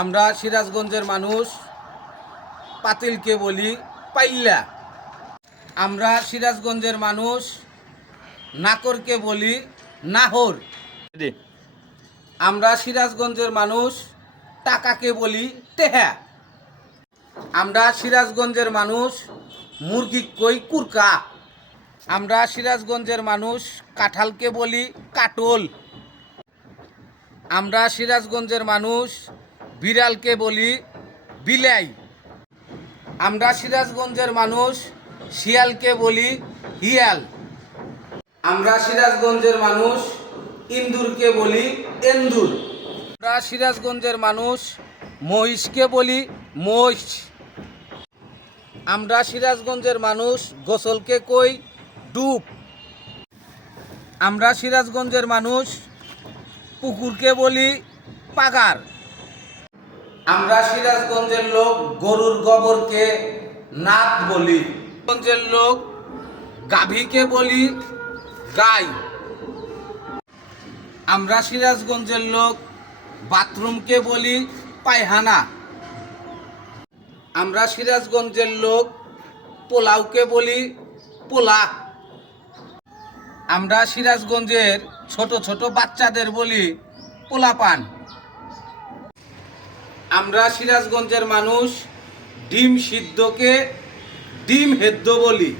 আমরা সিরাজগঞ্জের মানুষ পাতিলকে বলি পাইল্লা। আমরা সিরাজগঞ্জের মানুষ নাকরকে বলি নাহর। আমরা সিরাজগঞ্জের মানুষ টাকাকে বলি টেহা। আমরা সিরাজগঞ্জের মানুষ মুরগি কই কুরকা। আমরা সিরাজগঞ্জের মানুষ কাঁঠালকে বলি কাটল। আমরা সিরাজগঞ্জের মানুষ বিড়ালকে বলি বিলাই। আমরা সিরাজগঞ্জের মানুষ শিয়ালকে বলি হিয়াল। আমরা সিরাজগঞ্জের মানুষ ইন্দুরকে বলি এন্দুর। আমরা সিরাজগঞ্জের মানুষ মহিষকে বলি মহিষ। আমরা সিরাজগঞ্জের মানুষ গোসলকে কই ডুব। আমরা সিরাজগঞ্জের মানুষ পুকুরকে বলি পাগার। আমরা সিরাজগঞ্জের লোক গরুর গোবরকে নাত বলি। সিরাজগঞ্জের লোক গাভীকে বলি গাই। আমরা সিরাজগঞ্জের লোক বাথরুমকে বলি পায়খানা। আমরা সিরাজগঞ্জের লোক পোলাওকে বলি পোলা। আমরা সিরাজগঞ্জের ছোট ছোট বাচ্চাদের বলি পোলাপান। আমরা সিরাজগঞ্জের মানুষ ডিম সিদ্ধকে ডিম হেদ্দ বলি।